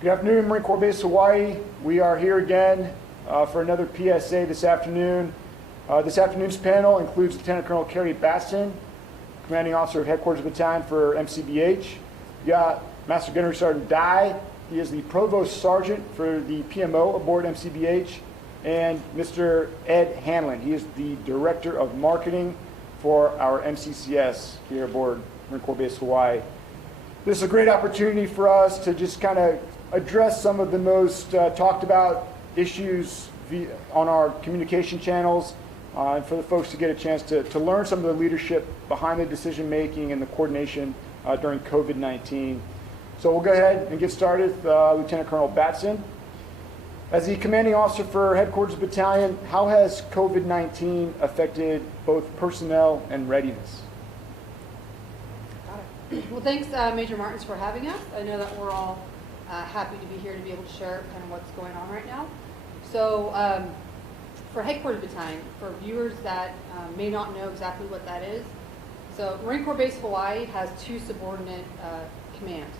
Good afternoon, Marine Corps Base Hawaii. We are here again for another PSA this afternoon. This afternoon's panel includes Lieutenant Colonel Kerry Batson, Commanding Officer of Headquarters Battalion for MCBH. We got Master Gunnery Sergeant Dye. He is the Provost Sergeant for the PMO aboard MCBH. And Mr. Ed Hanlon. He is the Director of Marketing for our MCCS here aboard Marine Corps Base Hawaii. This is a great opportunity for us to just kind of address some of the most talked about issues on our communication channels, and for the folks to get a chance to learn some of the leadership behind the decision making and the coordination during COVID-19. So we'll go ahead and get started with Lieutenant Colonel Batson. As the Commanding Officer for Headquarters Battalion, how has COVID-19 affected both personnel and readiness? Well, thanks, Major Martins, for having us. I know that we're all happy to be here to be able to share kind of what's going on right now. So for Headquarters Battalion, for viewers that may not know exactly what that is, so Marine Corps Base Hawaii has two subordinate commands.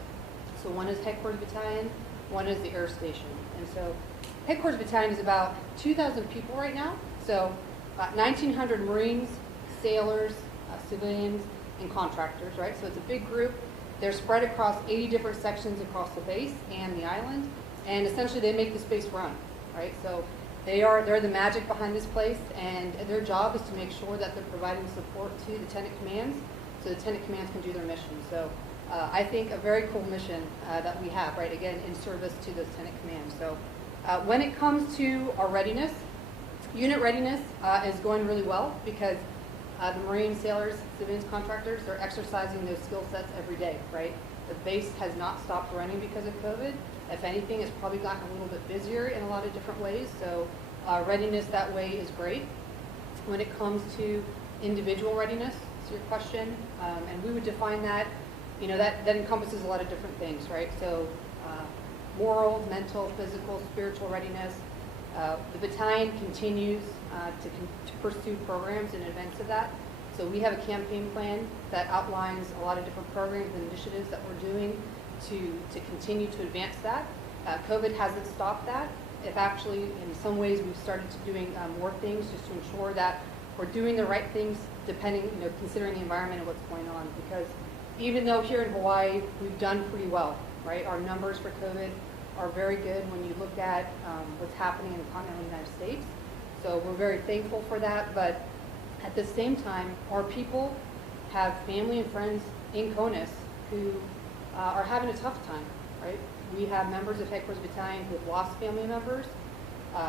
So one is Headquarters Battalion, one is the Air Station. And so Headquarters Battalion is about 2,000 people right now. So 1,900 Marines, sailors, civilians, and contractors, right? So it's a big group. They're spread across 80 different sections across the base and the island, and essentially they make the space run, right? So they're the magic behind this place, and their job is to make sure that they're providing support to the lieutenant commands, so the lieutenant commands can do their mission. So I think a very cool mission that we have, right? Again, in service to the lieutenant commands. So when it comes to our readiness, unit readiness is going really well because the Marine sailors, civilians, contractors, they're exercising those skill sets every day, right? The base has not stopped running because of COVID. If anything, it's probably gotten a little bit busier in a lot of different ways. So readiness that way is great. When it comes to individual readiness, to your question, and we would define that, you know, that encompasses a lot of different things, right? So moral, mental, physical, spiritual readiness. The battalion continues to pursue programs in advance of that. So we have a campaign plan that outlines a lot of different programs and initiatives that we're doing to continue to advance that. COVID hasn't stopped that. If actually, in some ways, we've started to doing more things just to ensure that we're doing the right things, depending, you know, considering the environment and what's going on. Because even though here in Hawaii we've done pretty well, right? Our numbers for COVID are very good when you look at what's happening in the continental United States. So we're very thankful for that, but at the same time, our people have family and friends in CONUS who are having a tough time, right? We have members of Headquarters Battalion who have lost family members,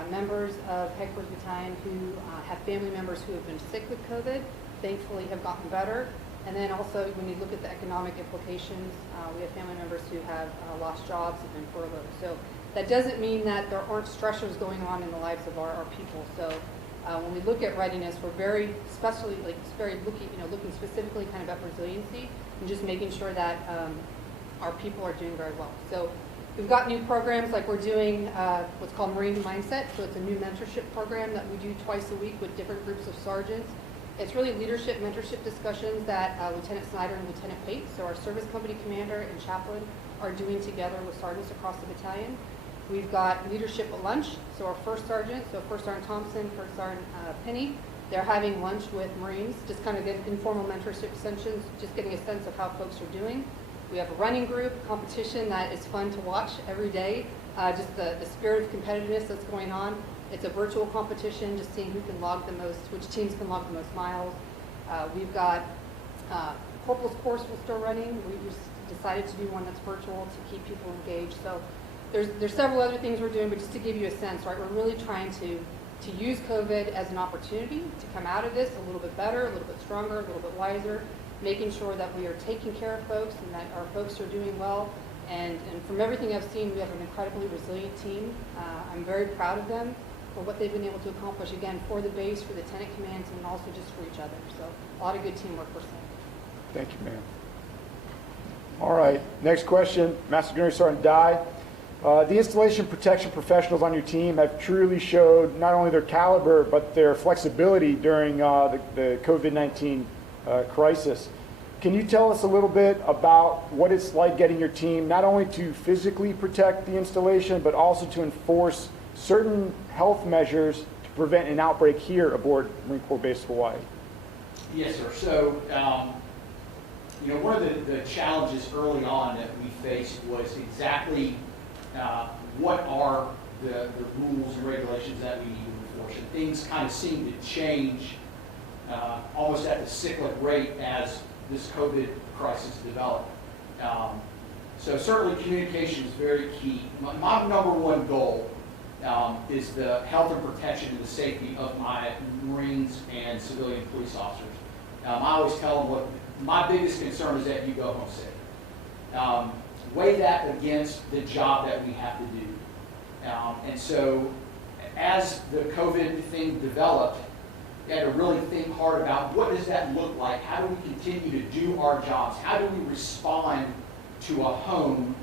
members of Headquarters Battalion who have family members who have been sick with COVID, thankfully have gotten better. And then also, when you look at the economic implications, we have family members who have lost jobs, have been furloughed. So that doesn't mean that there aren't stressors going on in the lives of our people. So when we look at readiness, we're very, especially like very looking specifically kind of at resiliency and just making sure that our people are doing very well. So we've got new programs like we're doing what's called Marine Mindset. So it's a new mentorship program that we do twice a week with different groups of sergeants. It's really leadership, mentorship discussions that Lieutenant Snyder and Lieutenant Pate, so our service company commander and chaplain, are doing together with sergeants across the battalion. We've got leadership at lunch, so our first sergeant, so First Sergeant Thompson, First Sergeant Penny, they're having lunch with Marines, just kind of get informal mentorship sessions, just getting a sense of how folks are doing. We have a running group competition that is fun to watch every day, just the spirit of competitiveness that's going on. It's a virtual competition, just seeing who can log the most, which teams can log the most miles. We've got Corporal's course we're still running. We just decided to do one that's virtual to keep people engaged. So there's several other things we're doing, but just to give you a sense, right? We're really trying to use COVID as an opportunity to come out of this a little bit better, a little bit stronger, a little bit wiser, making sure that we are taking care of folks and that our folks are doing well. And from everything I've seen, we have an incredibly resilient team. I'm very proud of them for what they've been able to accomplish, again, for the base, for the lieutenant commands, and also just for each other. So a lot of good teamwork we're seeing. Thank you, ma'am. All right, next question, Master Gunnery Sergeant Dye. The installation protection professionals on your team have truly showed not only their caliber, but their flexibility during the COVID-19 crisis. can you tell us a little bit about what it's like getting your team not only to physically protect the installation, but also to enforce certain health measures to prevent an outbreak here aboard Marine Corps Base Hawaii? Yes, sir. So, one of the challenges early on that we faced was exactly what are the rules and regulations that we need to enforce. And things kind of seem to change almost at the cyclic rate as this COVID crisis developed. So certainly communication is very key. My number one goal is the health and protection and the safety of my Marines and civilian police officers. I always tell them what my biggest concern is that you go home safe. Weigh that against the job that we have to do. And so as the COVID thing developed, we had to really think hard about what does that look like? How do we continue to do our jobs? How do we respond to a home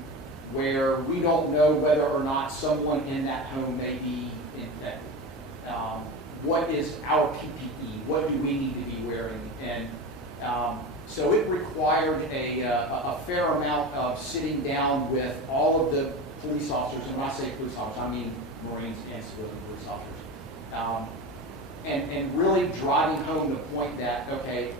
where we don't know whether or not someone in that home may be infected? What is our PPE? What do we need to be wearing? And so it required a fair amount of sitting down with all of the police officers, and when I say police officers, I mean Marines and civilian police officers. And really driving home the point that, okay,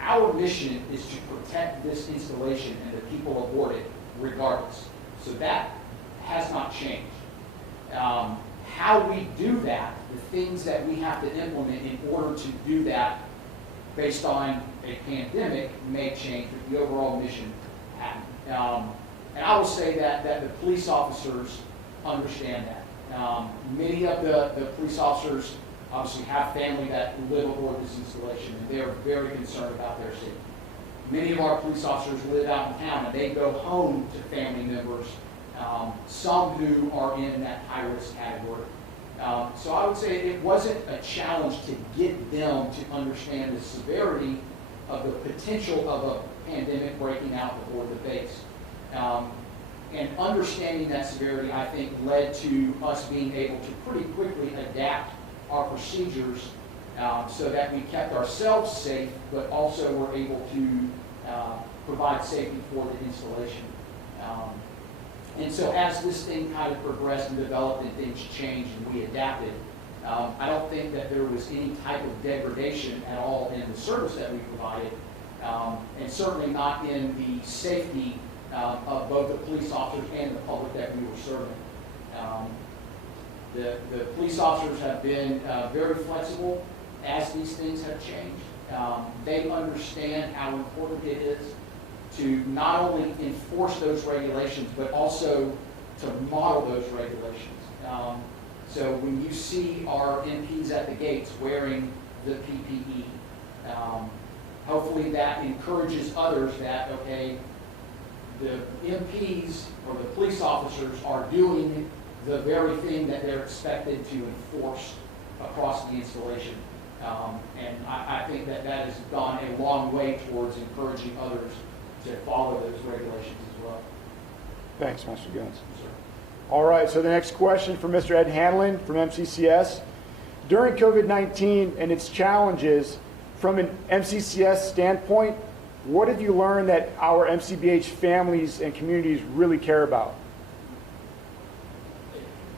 our mission is to protect this installation and the people aboard it regardless. So that has not changed. How we do that, the things that we have to implement in order to do that based on a pandemic may change, but the overall mission hasn't. And I will say that the police officers understand that. Many of the police officers obviously have family that live aboard this installation, and they're very concerned about their safety. Many of our police officers live out in town, and they go home to family members, some who are in that high-risk category. So I would say it wasn't a challenge to get them to understand the severity of the potential of a pandemic breaking out aboard the base. And understanding that severity, I think, led to us being able to pretty quickly adapt our procedures so that we kept ourselves safe, but also were able to provide safety for the installation. And so as this thing kind of progressed and developed and things changed and we adapted, I don't think that there was any type of degradation at all in the service that we provided, and certainly not in the safety of both the police officers and the public that we were serving. The police officers have been very flexible as these things have changed. They understand how important it is to not only enforce those regulations, but also to model those regulations. So when you see our MPs at the gates wearing the PPE, hopefully that encourages others that, okay, the MPs or the police officers are doing the very thing that they're expected to enforce across the installation. And I think that has gone a long way towards encouraging others to follow those regulations as well. Thanks, Master Guns. Yes, sir. All right, so the next question from Mr. Ed Hanlon from MCCS. During COVID-19 and its challenges, from an MCCS standpoint, what have you learned that our MCBH families and communities really care about?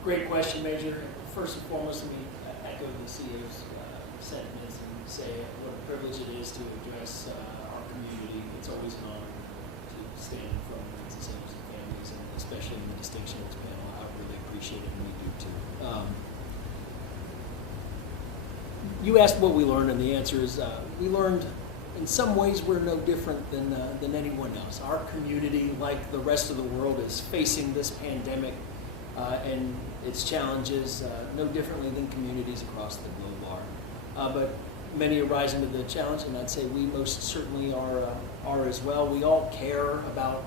Great question, Major. First and foremost, let me echo the CEO's sentiments and say what a privilege it is to address our community. It's always an honor to stand in front of friends and seniors and families, and especially in the distinction of this panel. I really appreciate it, and we do too. You asked what we learned, and the answer is we learned in some ways we're no different than anyone else. Our community, like the rest of the world, is facing this pandemic and its challenges no differently than communities across the globe are. But many are rising to the challenge, and I'd say we most certainly are as well. We all care about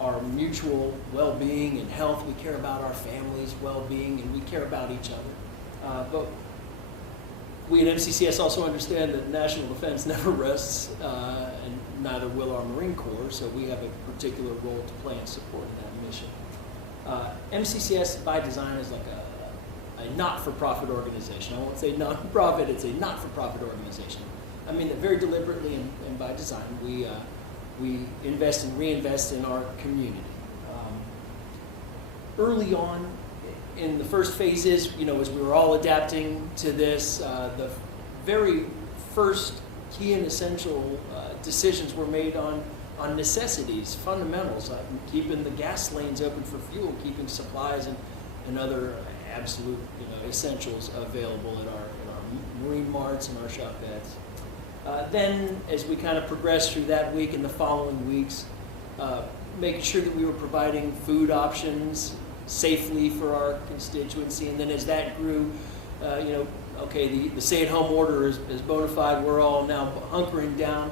our mutual well-being and health. We care about our families' well-being, and we care about each other. But we at MCCS also understand that national defense never rests, and neither will our Marine Corps, so we have a particular role to play in supporting that mission. MCCS, by design, is like a not-for-profit organization. I won't say non-profit, it's a not-for-profit organization. I mean that very deliberately and by design, we invest and reinvest in our community. Early on, in the first phases, you know, as we were all adapting to this, the very first key and essential decisions were made on necessities, fundamentals, keeping the gas lanes open for fuel, keeping supplies and other absolute, you know, essentials available in our marine marts and our shop beds. Then, as we kind of progressed through that week and the following weeks, making sure that we were providing food options safely for our constituency, and then as that grew, you know, okay, the stay-at-home order is bona fide. We're all now hunkering down.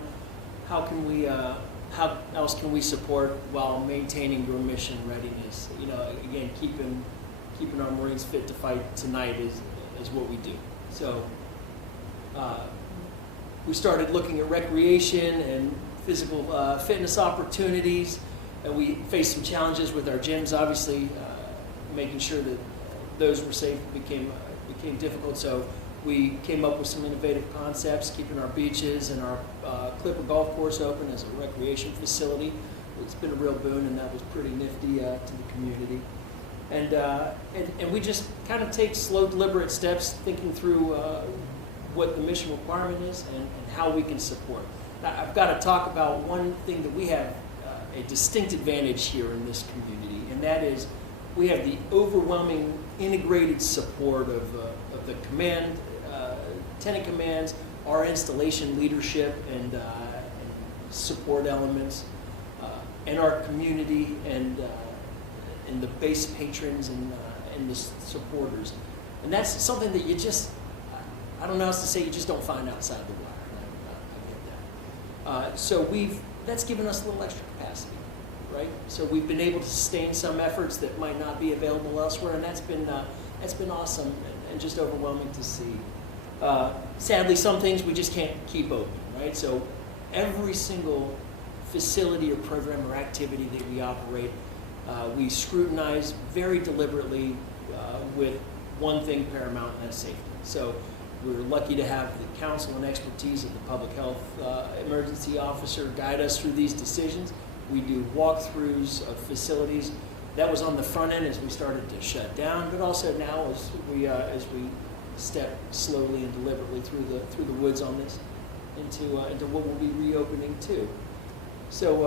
How can we? How else can we support while maintaining your mission readiness? You know, again, keeping our Marines fit to fight tonight is what we do. So we started looking at recreation and physical fitness opportunities, and we faced some challenges with our gyms. Obviously, making sure that those were safe became difficult. So we came up with some innovative concepts, keeping our beaches and our Clipper golf course open as a recreation facility. It's been a real boon, and that was pretty nifty to the community. And we just kind of take slow, deliberate steps, thinking through what the mission requirement is and how we can support. Now, I've got to talk about one thing that we have a distinct advantage here in this community, and that is we have the overwhelming integrated support of the command, tenant commands, our installation leadership and support elements, and our community and the base patrons and the supporters. And that's something that you just, I don't know how else to say, you just don't find outside the wire. I get that. So that's given us a little extra capacity, right? So we've been able to sustain some efforts that might not be available elsewhere, and that's been awesome and just overwhelming to see. Sadly, some things we just can't keep open, right? So every single facility or program or activity that we operate, we scrutinize very deliberately with one thing paramount, and that's safety. So we're lucky to have the counsel and expertise of the public health emergency officer guide us through these decisions. We do walkthroughs of facilities. That was on the front end as we started to shut down, but also now as we step slowly and deliberately through the woods on this into what we'll be reopening too. So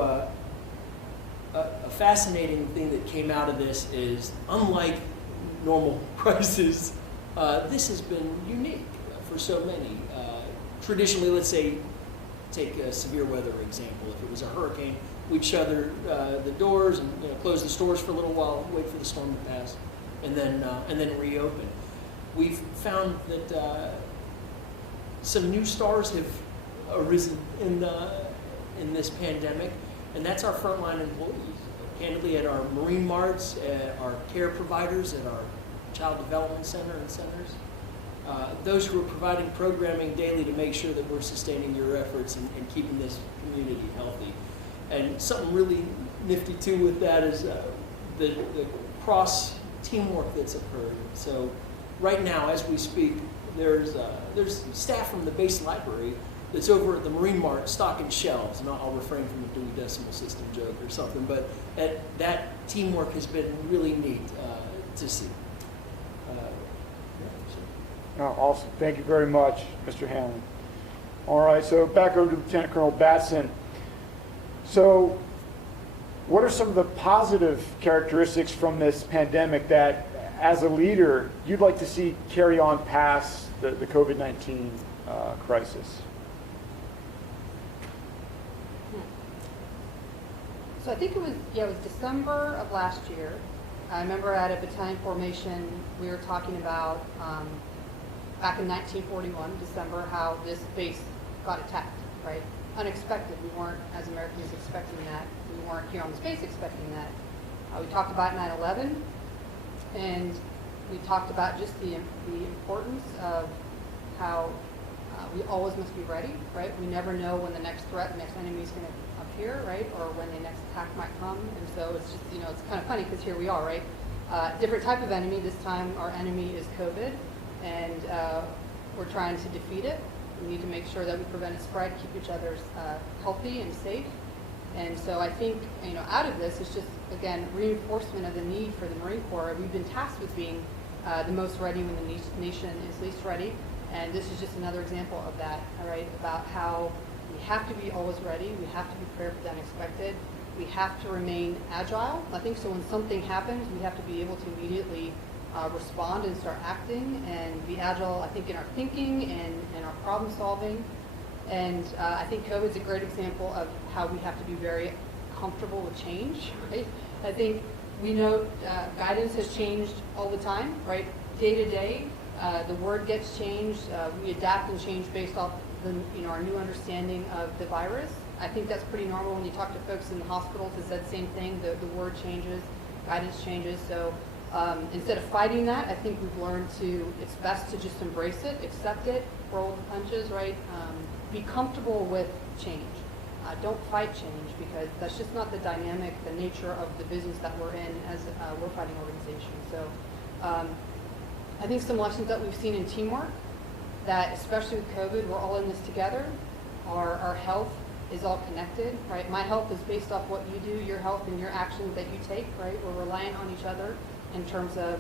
a fascinating thing that came out of this is, unlike normal crises, this has been unique for so many. Traditionally, let's say, take a severe weather example. If it was a hurricane, we'd shutter the doors and close the stores for a little while, wait for the storm to pass, and then reopen. We've found that some new stars have arisen in this pandemic, and that's our frontline employees. Candidly, at our Marine Marts, at our care providers, at our Child Development Center and centers, those who are providing programming daily to make sure that we're sustaining your efforts and keeping this community healthy. And something really nifty too with that is the cross teamwork that's occurred. So right now, as we speak, there's staff from the base library that's over at the Marine Mart stocking shelves, and I'll refrain from a Dewey Decimal System joke or something, but that teamwork has been really neat to see. Oh, awesome. Thank you very much, Mr. Hanlon. All right, so back over to Lieutenant Colonel Batson. So what are some of the positive characteristics from this pandemic that, as a leader, you'd like to see carry on past the COVID-19 crisis? So I think it was December of last year. I remember at a battalion formation, we were talking about back in 1941, December, how this base got attacked, right? Unexpected. We weren't, as Americans, expecting that. We weren't here on the base expecting that. We talked about 9/11, and we talked about just the importance of how we always must be ready, right? We never know when the next threat, the next enemy is going to appear, right? Or when the next attack might come. And so it's just, it's kind of funny because here we are, right? Different type of enemy. This time our enemy is COVID, and we're trying to defeat it. We need to make sure that we prevent a spread, keep each other healthy and safe. And so I think, out of this, it's just, again, reinforcement of the need for the Marine Corps. We've been tasked with being the most ready when the nation is least ready. And this is just another example of that, all right, about how we have to be always ready. We have to be prepared for the unexpected. We have to remain agile. I think so when something happens, we have to be able to immediately respond and start acting and be agile, I think, in our thinking and our problem solving. And I think COVID is a great example of how we have to be very comfortable with change, right? I think we know guidance has changed all the time, right? Day to day, the word gets changed. We adapt and change based off our new understanding of the virus. I think that's pretty normal when you talk to folks in the hospitals. It's that same thing. The word changes, guidance changes. So instead of fighting that, I think we've learned it's best to just embrace it, accept it, roll the punches, right? Be comfortable with change. Don't fight change, because that's just not the dynamic, the nature of the business that we're in as a war-fighting organization. So I think some lessons that we've seen in teamwork, that especially with COVID, we're all in this together. Our health is all connected, right? My health is based off what you do, your health and your actions that you take, right? We're reliant on each other in terms of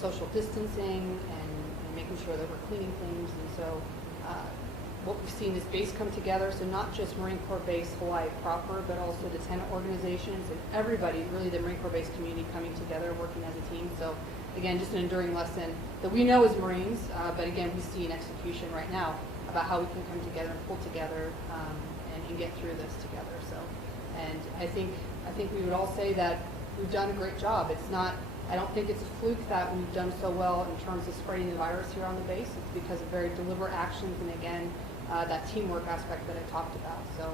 social distancing and making sure that we're cleaning things. And so what we've seen is base come together, so not just Marine Corps base Hawaii proper, but also the tenant organizations and everybody, really the Marine Corps base community coming together, working as a team. So again, just an enduring lesson that we know as Marines, but again, we see in execution right now about how we can come together and pull together and get through this together. So, and I think we would all say that we've done a great job. It's not, I don't think it's a fluke that we've done so well in terms of spreading the virus here on the base. It's because of very deliberate actions and again, that teamwork aspect that I talked about. So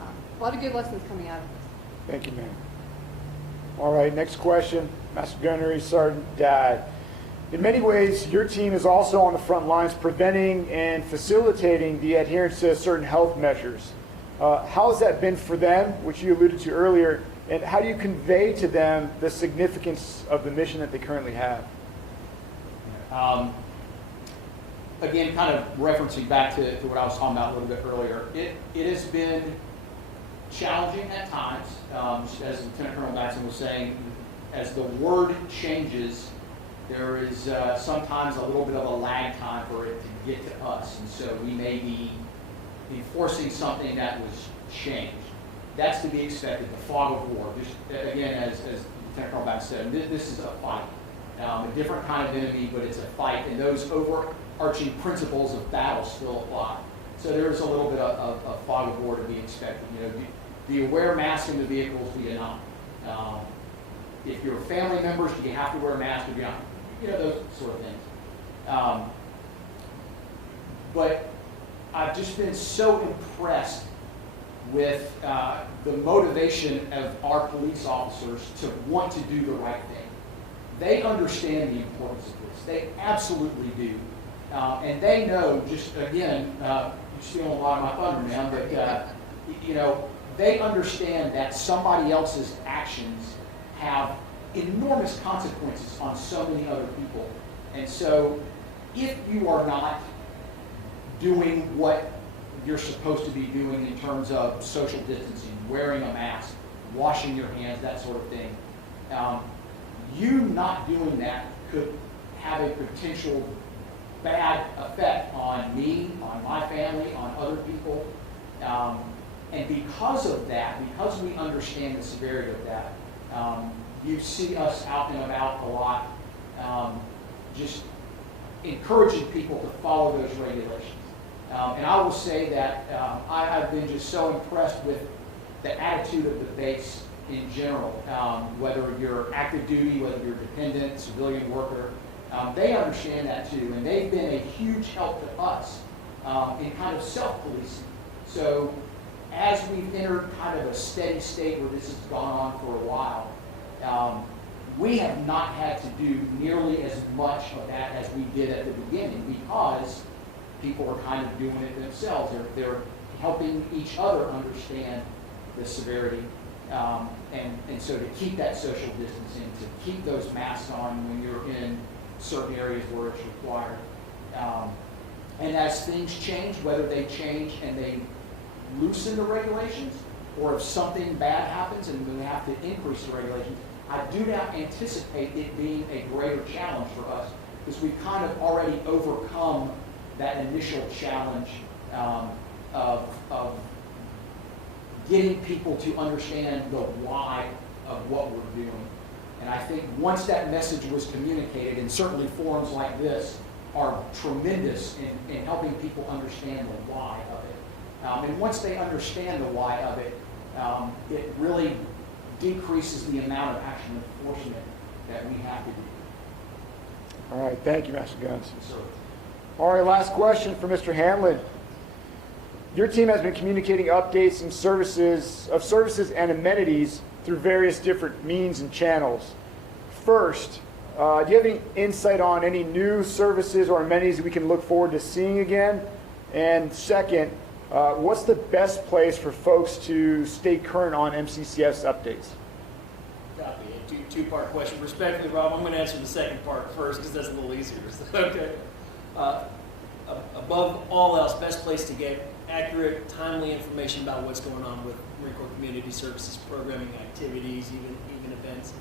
a lot of good lessons coming out of this. Thank you, ma'am. All right, next question. Master Gunnery Sergeant Dad. In many ways, your team is also on the front lines preventing and facilitating the adherence to certain health measures. How has that been for them, which you alluded to earlier, and how do you convey to them the significance of the mission that they currently have? Again, kind of referencing back to what I was talking about a little bit earlier, it has been challenging at times, as Lieutenant Colonel Batson was saying. As the word changes, there is sometimes a little bit of a lag time for it to get to us, and so we may be enforcing something that was changed. That's to be expected, the fog of war. Just, again, as Lieutenant Colonel Batson said, this is a fight. A different kind of enemy, but it's a fight, and those overarching principles of battle still apply. So there's a little bit of fog of war to be expected. Do you wear masks in the vehicles? Do you not? If you're family members, do you have to wear a mask? Or do you not? Those sort of things. But I've just been so impressed with the motivation of our police officers to want to do the right thing. They understand the importance of this. They absolutely do. And they know, just again, you're stealing a lot of my thunder, man, but they understand that somebody else's actions have enormous consequences on so many other people. And so if you are not doing what you're supposed to be doing in terms of social distancing, wearing a mask, washing your hands, that sort of thing, you not doing that could have a potential bad effect on me, on my family, on other people. And because of that, because we understand the severity of that, you see us out and about a lot, just encouraging people to follow those regulations. And I will say that I've been just so impressed with the attitude of the base in general, whether you're active duty, whether you're dependent, civilian worker. They understand that too, and they've been a huge help to us in kind of self-policing. So as we've entered kind of a steady state where this has gone on for a while, we have not had to do nearly as much of that as we did at the beginning because people are kind of doing it themselves. They're helping each other understand the severity. And so to keep that social distancing, to keep those masks on when you're in certain areas where it's required. And as things change, whether they change and they loosen the regulations, or if something bad happens and we have to increase the regulations, I do not anticipate it being a greater challenge for us, because we've kind of already overcome that initial challenge of getting people to understand the why of what we're doing. And I think once that message was communicated, and certainly forums like this are tremendous in helping people understand the why of it. And once they understand the why of it, it really decreases the amount of action enforcement that we have to do. All right, thank you, Master Guns. So, All right, last question for Mr. Hanlon. Your team has been communicating updates and services and amenities through various different means and channels. First, do you have any insight on any new services or amenities that we can look forward to seeing again? And second, what's the best place for folks to stay current on MCCS updates? Copy. A two-part question. Respectfully, Rob, I'm going to answer the second part first because that's a little easier. Okay. Above all else, best place to get accurate, timely information about what's going on with Marine Corps Community Services programming activities, even events,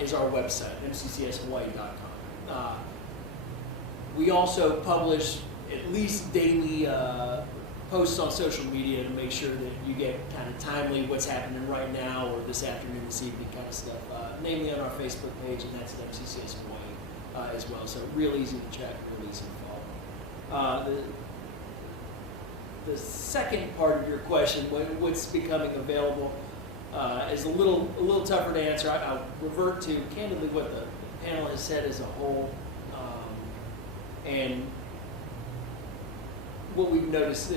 is our website, mcccshawaii.com. We also publish at least daily posts on social media to make sure that you get kind of timely what's happening right now or this afternoon, this evening kind of stuff, namely on our Facebook page, and that's at MCCS Hawaii as well. So real easy to check, real easy to follow. The second part of your question, what's becoming available, is a little tougher to answer. I'll revert to candidly what the panel has said as a whole, and what we've noticed.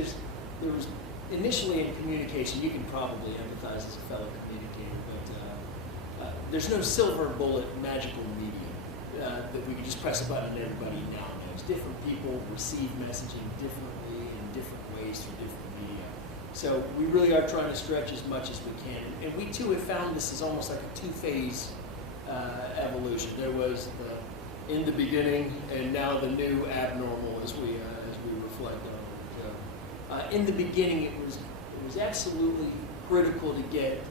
There was initially in communication, you can probably empathize as a fellow communicator, but there's no silver bullet magical medium that we can just press a button and everybody now knows. Different people receive messaging differently in different ways through different media. So we really are trying to stretch as much as we can. And we too have found this is almost like a two-phase evolution. There was the in the beginning and now the new abnormal as we reflect on it. In the beginning, it was absolutely critical to get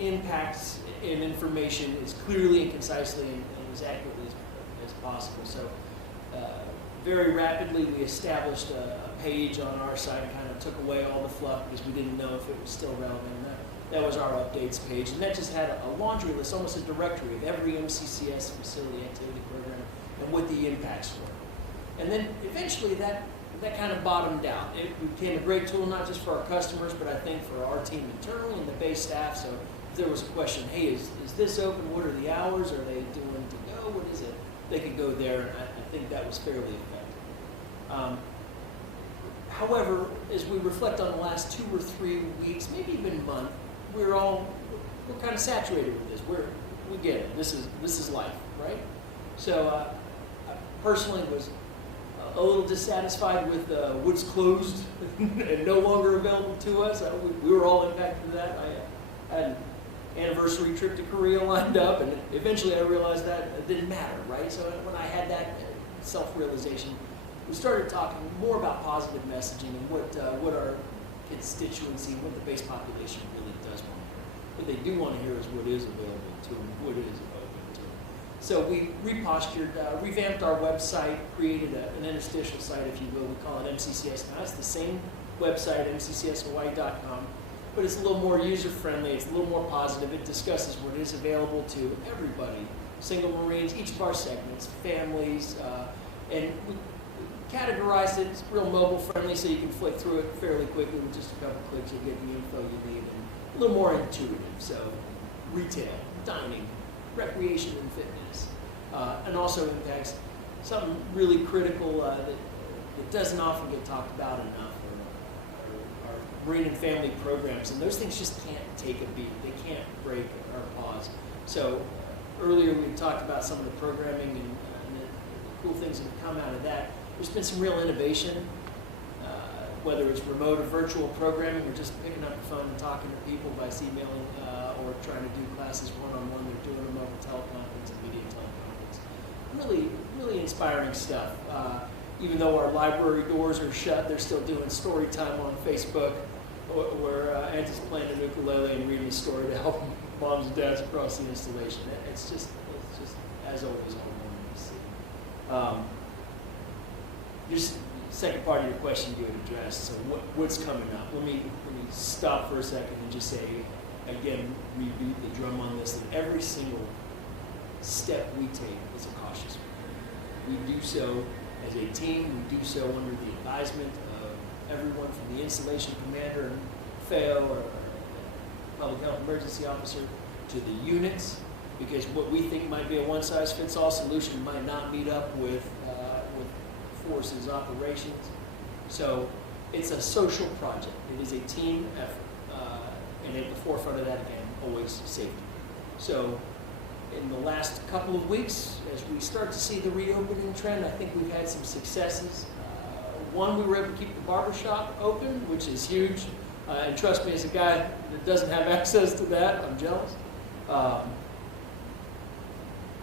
impacts and information as clearly and concisely and as accurately as possible. So very rapidly, we established a page on our site and kind of took away all the fluff because we didn't know if it was still relevant. That was our updates page, and that just had a laundry list, almost a directory of every MCCS facility activity program and what the impacts were. And then eventually that kind of bottomed out. It became a great tool not just for our customers, but I think for our team internally and the base staff. So if there was a question, hey, is this open? What are the hours? Are they doing to go? What is it? They could go there, and I think that was fairly effective. However, as we reflect on the last 2 or 3 weeks, maybe even month, we're kind of saturated with this. We get it. This is life, right? So I personally was a little dissatisfied with what's closed and no longer available to us. We were all impacted with that. I had an anniversary trip to Korea lined up, and eventually I realized that it didn't matter, right? So when I had that self-realization, we started talking more about positive messaging and what our constituency, what the base population really does want to hear. What they do want to hear is what is available to them, what is open to them. So we repostured, revamped our website, created an interstitial site, if you will. We call it MCCS now. It's the same website, mcccshawaii.com, but it's a little more user-friendly. It's a little more positive. It discusses what is available to everybody, single Marines, each of our segments, families, and we categorized it. It's real mobile-friendly, so you can flick through it fairly quickly with just a couple clicks. You'll get the info you need, and a little more intuitive. So retail, dining, recreation and fitness, and also impacts something really critical that doesn't often get talked about enough are Marine and family programs, and those things just can't take a beat. They can't break or pause. So earlier we talked about some of the programming and the cool things that have come out of that. There's been some real innovation, whether it's remote or virtual programming or just picking up the phone and talking to people by emailing or trying to do classes one-on-one. They're doing a mobile teleconference and video teleconference. Really, really inspiring stuff. even though our library doors are shut, they're still doing story time on Facebook, where Auntie's playing an ukulele and reading a story to help moms and dads across the installation. It's just as always, heartwarming to see. Just second part of your question you had addressed. So what's coming up? Let me stop for a second and just say again, rebeat the drum on this. That every single step we take is a cautious one. We do so as a team. We do so under the advisement of everyone from the installation commander and FAO or public health emergency officer to the units, because what we think might be a one-size-fits-all solution might not meet up with forces operations. So it's a social project. It is a team effort. And at the forefront of that, again, always safety. So in the last couple of weeks, as we start to see the reopening trend, I think we've had some successes. One, we were able to keep the barbershop open, which is huge. And trust me, as a guy that doesn't have access to that, I'm jealous.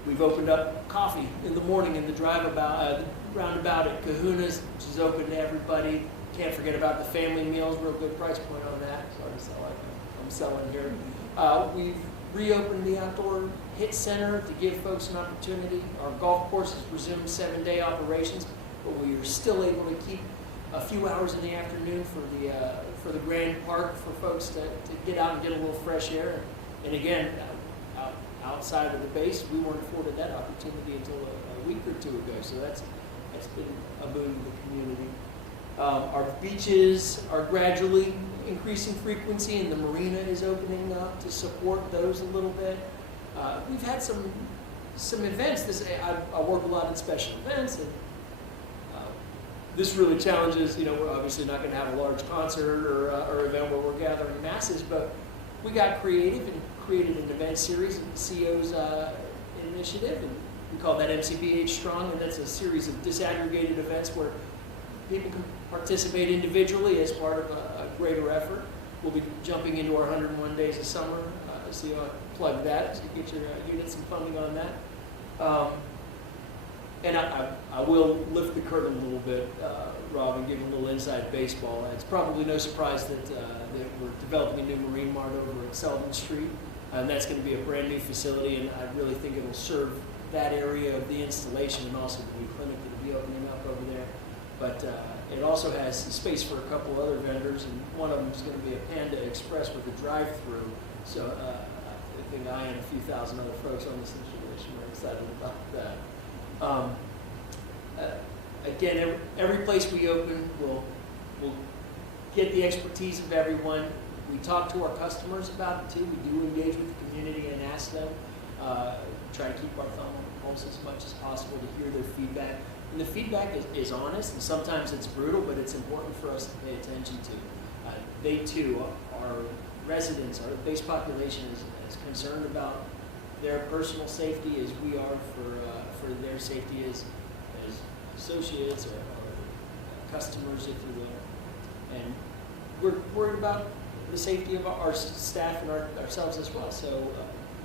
We've opened up coffee in the morning in the roundabout at Kahuna's, which is open to everybody. Can't forget about the family meals, real good price point on that. Sorry to sell like I'm selling here. We've reopened the outdoor hit center to give folks an opportunity. Our golf course has resumed 7-day operations, but we are still able to keep a few hours in the afternoon for the Grand Park for folks to get out and get a little fresh air. And again, outside of the base, we weren't afforded that opportunity until a week or two ago. So that's been a boon to the community. Our beaches are gradually increasing frequency, and the marina is opening up to support those a little bit. We've had some events. I work a lot in special events, and this really challenges. We're obviously not going to have a large concert or event where we're gathering masses, but we got creative and created an event series, the CO's initiative, and we call that MCBH Strong, and that's a series of disaggregated events where people can participate individually as part of a greater effort. We'll be jumping into our 101 days of summer, so you'll plug that, so you get your units and funding on that. And I will lift the curtain a little bit, Rob, and give a little inside baseball. It's probably no surprise that we're developing a new Marine Mart over at Sullivan Street, and that's going to be a brand new facility, and I really think it will serve that area of the installation and also the new clinic that will be opening up over there. But it also has space for a couple other vendors, and one of them is going to be a Panda Express with a drive-through. So I think I and a few thousand other folks on this installation are excited about that. Again, every place we open, we'll get the expertise of everyone. We talk to our customers about it too. We do engage with the community and ask them. Try to keep our thumb on the pulse as much as possible to hear their feedback. And the feedback is honest, and sometimes it's brutal, but it's important for us to pay attention to. They too, our residents, our base population is as concerned about their personal safety as we are for their safety as associates or customers, if you will. And we're worried about the safety of our staff and ourselves as well. So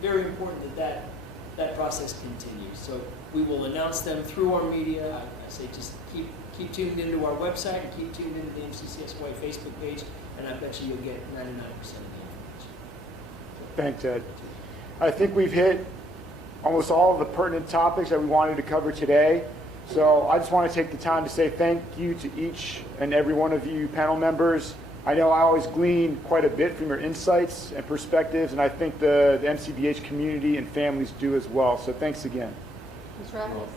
very important that process continues. So we will announce them through our media. I say just keep tuned into our website and keep tuned into the MCCSY Facebook page, and I bet you'll get 99% of the information. Thanks, Ed. I think we've hit almost all of the pertinent topics that we wanted to cover today. So I just want to take the time to say thank you to each and every one of you panel members. I know I always glean quite a bit from your insights and perspectives, and I think the MCBH community and families do as well. So thanks again. Thanks for having us.